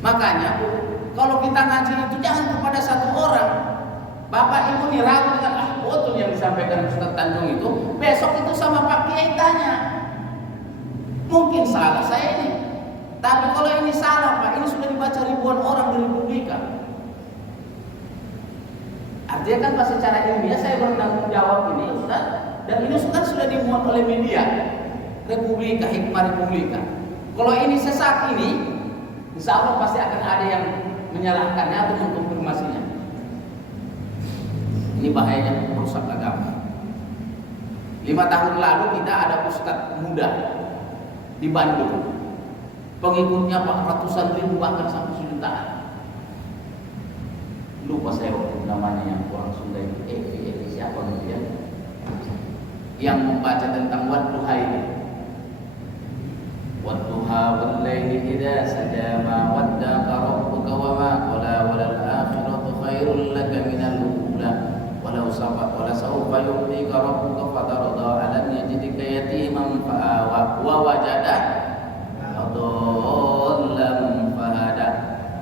Makanya kalau kita ngaji itu jangan kepada satu orang. Bapak ibu nih ragu dengan betul yang disampaikan Ustaz Tanjung itu, besok itu sama Pak Kiai tanya. Mungkin salah saya ini, tapi kalau ini salah Pak, ini sudah dibaca ribuan orang di Republika. Artinya kan pas secara ilmiah saya bertanggung jawab ini Ustaz, dan ini kan sudah dimuat oleh media Republika, Hikmah Republika. Kalau ini sesat ini, insya Allah pasti akan ada yang menyalahkannya atau mengkonfirmasinya. Ini bahayanya merusak agama. 5 tahun lalu kita ada ustadz muda di Bandung, pengikutnya ratusan ribu bahkan sampai jutaan. Lupa saya namanya yang orang Sunda itu, Evi siapa gitu ya, yang membaca tentang wadduha ini. Wadduha wal laili idza saja ma waddaka rabbuka wa ma qala wal akhiratu khairul laka minal ula walau sawfa yu'tika rabbuka fatarda alam yajidka yatiman fa'awa wa wajada adallam fahada.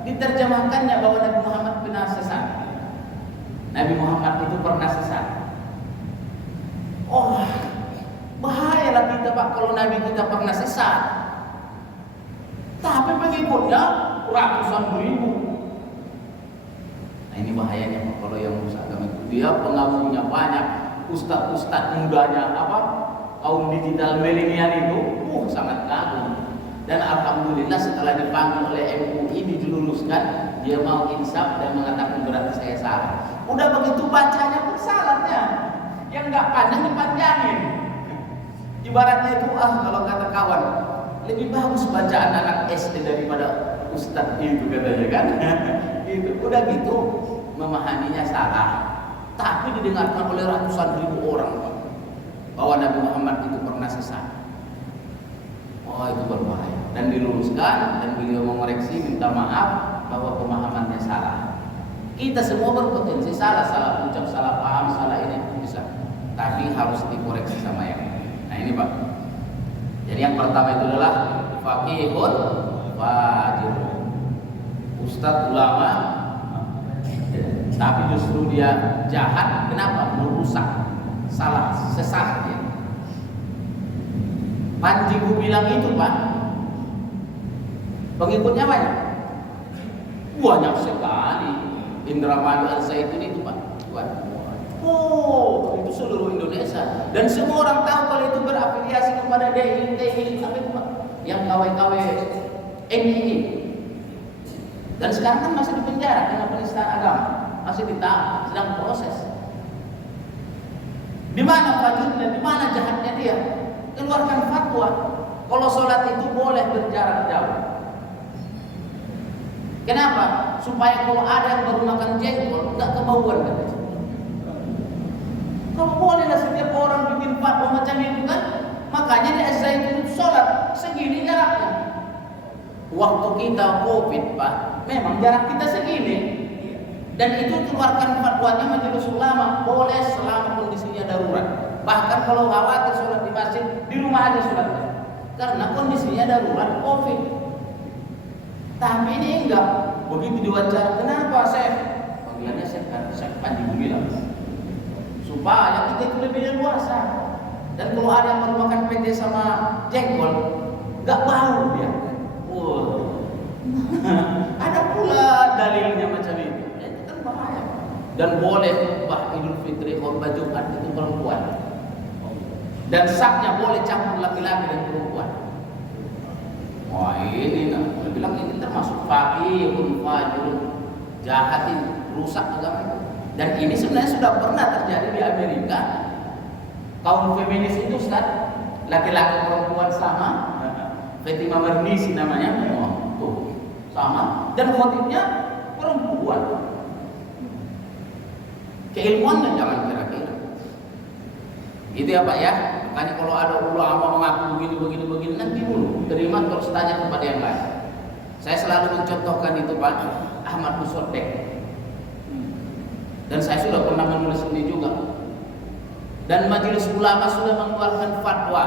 Diterjemahkannya bahwa Nabi Muhammad pernah sesat. Nabi Muhammad itu pernah sesat. Oh, bahayalah kita Pak kalau Nabi kita pernah sesat. Tapi pengikutnya ratusan ribu. Nah ini bahayanya Pak kalau yang merusak agama itu. Dia pengagumnya banyak, ustadz mudanya kaum digital milenial itu, sangat kagum. Dan alhamdulillah setelah dipanggil oleh MUI diluluskan, dia mau insaf dan mengatakan berarti saya salah. Udah begitu bacanya pun salahnya, yang nggak panjang dipanjangin. Ibaratnya itu kalau kata kawan, lebih bagus bacaan anak SD daripada ustadz itu katanya kan. Itu udah gitu memahaminya salah, tapi didengarkan oleh ratusan ribu orang Pak, bahwa Nabi Muhammad itu pernah sesat. Itu berbahaya dan diluruskan, dan beliau mengoreksi, minta maaf bahwa pemahamannya salah. Kita semua berpotensi salah ucap, salah paham, salah ini bisa, tapi harus dikoreksi sama yang lain. Nah ini Pak. Jadi yang pertama itu adalah faqihun fajir, ustadz ulama, tapi justru dia jahat. Kenapa? Merusak, salah, sesat dia. Panji bilang itu Pak, pengikutnya banyak sekali. Indramayu Al-Zaitun itu Pak, itu seluruh Indonesia, dan semua orang tahu kalau itu berafiliasi kepada DI apa itu Pak, yang KW MII. Dan sekarang kan masih di penjara karena penistaan agama, masih ditahan, sedang proses. Di mana fajurnya, di mana jahatnya dia? Keluarkan fatwa kalau sholat itu boleh berjarak jauh. Kenapa? Supaya kalau ada yang baru makan jengkol nggak kebauan kan? Kalau boleh lah setiap orang bikin fatwa macam itu kan? Makanya di Zaitun sholat segini jaraknya. Waktu kita COVID Pak, memang jarak kita segini. Dan itu keluarkan fatwanya Majelis Ulama, boleh selama kondisinya darurat. Bahkan kalau khawatir sholat di masjid, di rumah aja sholatnya, karena kondisinya darurat COVID. Tapi ini enggak. Begitu diwawancara, kenapa Syekh? Panggilannya Syekh Panji bilang, supaya kita itu lebih leluasa. Dan kalau ada yang mau makan pete sama jengkol, enggak bau dia. Ada pula dalilnya macam itu. Itu kan bahaya. Dan boleh Idul Fitri khutbah Jumat itu perempuan. Dan saknya boleh campur laki-laki dan perempuan. Wah ini dia bilang ini termasuk faqihun fajirun, jahat ini, rusak agama itu. Dan ini sebenarnya sudah pernah terjadi di Amerika. Kaum feminis itu Ustaz, laki-laki perempuan sama. Fatima Marnisi namanya, sama. Dan khotibnya perempuan. Keilmuannya jangan kira-kira. Gitu ya Pak ya. Makanya kalau ada ulama mengaku begini nanti dulu terima terus tanya kepada yang lain. Saya selalu mencontohkan itu Pak Ahmad Musodek. Dan saya sudah pernah menulis ini juga. Dan Majelis Ulama sudah mengeluarkan fatwa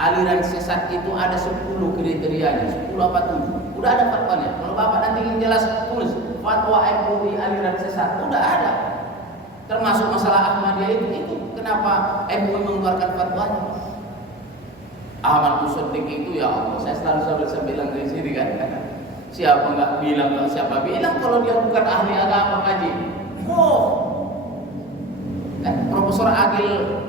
aliran sesat itu ada 10 kriterianya, 10 apa 7. Udah ada fatwanya. Kalau Bapak nanti ingin jelas, tulis fatwa MUI aliran sesat. Udah ada. Termasuk masalah Ahmadiyah itu kenapa MUI mengeluarkan fatwanya? Ahmad Musaddiq itu, ya Allah, saya selalu bilang dari sini kan. Siapa nggak bilang, siapa bilang kalau dia bukan ahli agama kaji? Oh, kan Profesor Agil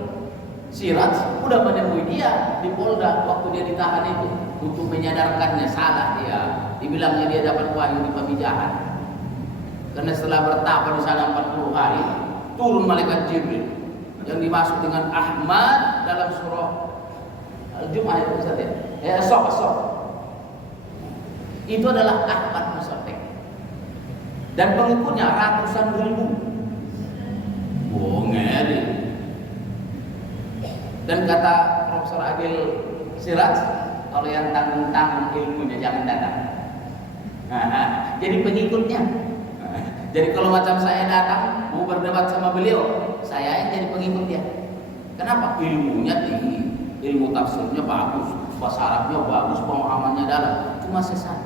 Siraj udah menemui dia di Polda waktu dia ditahan itu untuk menyadarkannya salah dia. Dibilangnya dia dapat wahyu di Pamijahan. Karena setelah bertapa di sana 40 hari, turun malaikat Jibril yang dimaksud dengan Ahmad dalam surah Al-Jum'ah itu Ustaz ya. As-Saff. Itu adalah Ahmad Musaddiq. Dan pengikutnya ratusan ribu. Ngeri. Dan kata Profesor Agil Siraj, kalau yang tanggung-tanggung ilmunya jangan datang. Jadi pengikutnya. Jadi kalau macam saya datang mau berdebat sama beliau, saya yang jadi pengikutnya. Kenapa? Ilmunya tinggi, ilmu tafsirnya bagus, bahasa Arabnya bagus, pemahamannya dalam. Cuma sesat.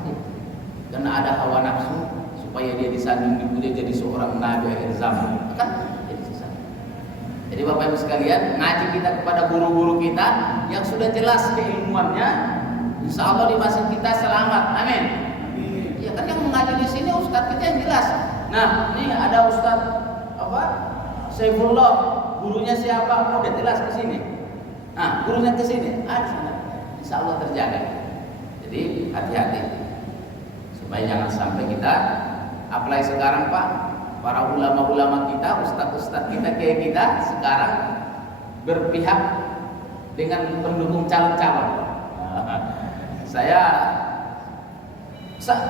Karena ada hawa nafsu supaya dia disanding dipuja jadi seorang nabi akhir zaman. Kan? Jadi Bapak Ibu sekalian, ngaji kita kepada guru-guru kita yang sudah jelas keilmuannya, insya Allah di masjid kita selamat. Amin. Ya kan yang mengaji di sini ustadz kita yang jelas. Nah, ini ada ustadz Saifullah, gurunya siapa? Udah jelas ke sini. Nah, gurunya ke sini, ada sana. Insya Allah terjaga. Jadi hati-hati supaya jangan sampai kita apply sekarang Pak. Para ulama-ulama kita, ustadz-ustadz kita kayak kita sekarang berpihak dengan pendukung calon-calon. Saya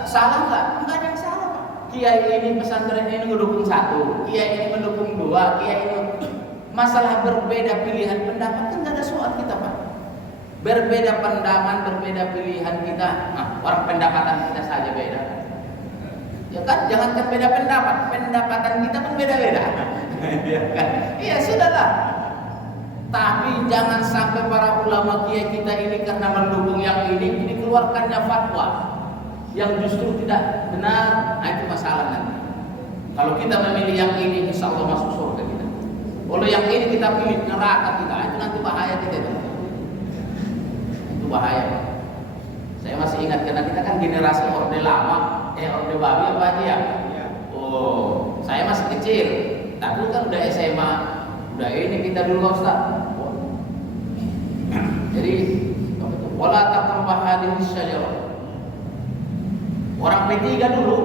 salah nggak? Nggak ada yang salah Pak. Kiai ini pesantren ini mendukung 1, kiai ini mendukung 2, kiai ini masalah berbeda pilihan pendapat kan nggak ada soal kita Pak. Berbeda pendapat, berbeda pilihan kita. Nah, orang pendapatan kita saja beda. Ya kan, jangankan beda pendapat, pendapatan kita pun beda-beda. Ya kan? Iya sudahlah. Tapi jangan sampai para ulama kiai kita ini karena mendukung yang ini dikeluarkannya fatwa yang justru tidak benar. Nah itu masalah nanti. Kalau kita memilih yang ini, insya Allah masuk surga kita. Kalau yang ini kita pilih neraka kita, itu nanti bahaya kita itu. Itu bahaya. Saya masih ingat karena kita kan generasi orde lama. Orde babi apa aja ya? Oh, saya masih kecil. Tapi kan udah SMA, udah ini kita dulu Ustaz. Jadi wala taqrabah hadhihi syajarah. Orang P3 dulu,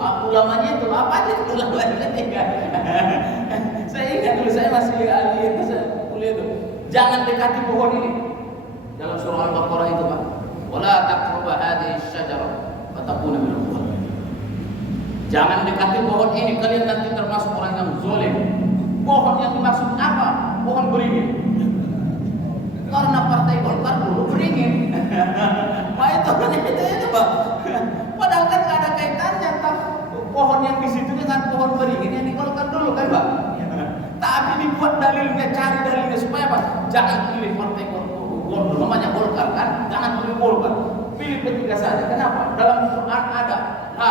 ulamanya itu apa aja itu ulamanya P3. Saya ingat dulu saya masih ahli itu saya kuliah itu. Jangan dekati pohon ini. Dalam surah Al-Baqarah itu Pak. Wala taqrabah hadhihi syajarah fatakuna minal zalimin. Jangan dekati pohon ini, kalian nanti termasuk orang yang zalim. Pohon yang dimaksud apa? Pohon beringin. Karena partai Golkar dulu beringin. Pak itu Pak. Padahal kan nggak ada kaitannya Pak. Pohon yang di situ dengan pohon beringin yang di Golkar dulu kan Pak. Tapi dibuat dalilnya, cari dalilnya supaya Pak jangan pilih partai Golkar. Namanya Golkar kan, jangan pilih Golkar. Pilih P3 saja. Kenapa? Dalam Quran ada la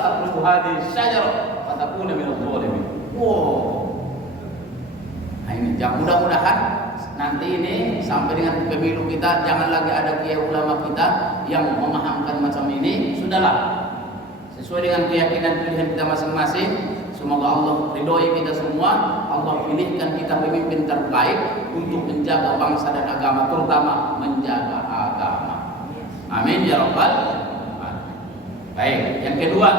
taqrabu hadhihi syajarah fatakuna minadh dhalimin. Wow. Nah ini mudah-mudahan nanti ini sampai dengan pemilu kita jangan lagi ada kiai ulama kita yang memahamkan macam ini. Sudahlah. Sesuai dengan keyakinan pilihan kita masing-masing. Semoga Allah ridhoi kita semua. Allah pilihkan kita pemimpin terbaik untuk menjaga bangsa dan agama, terutama menjaga agama. Amin ya rabbal alamin. Baik, yang kedua